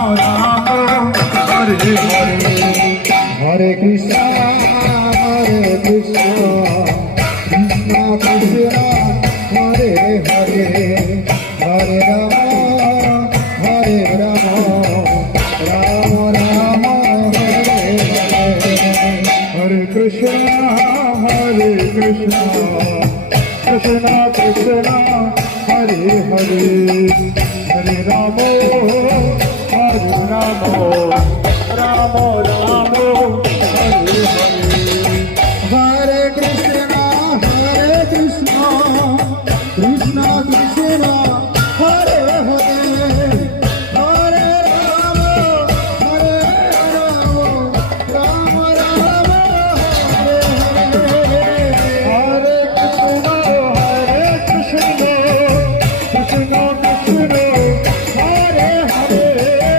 Ram Hare Hare Hare Krishna Krishna Krishna Hare Hare Hare Ram Ram Ram Hare Hare Hare Krishna Krishna Krishna Hare Hare Hare Ram